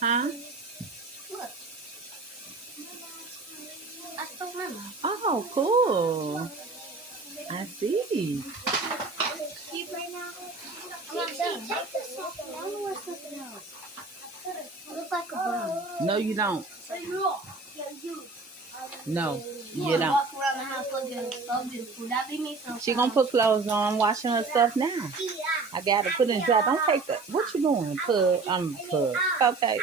Huh? Oh, cool. I see. No, you don't. No, you don't. She gonna put clothes on, washing her stuff now. I gotta put in dry. Don't take the. What you doing? Put. Okay.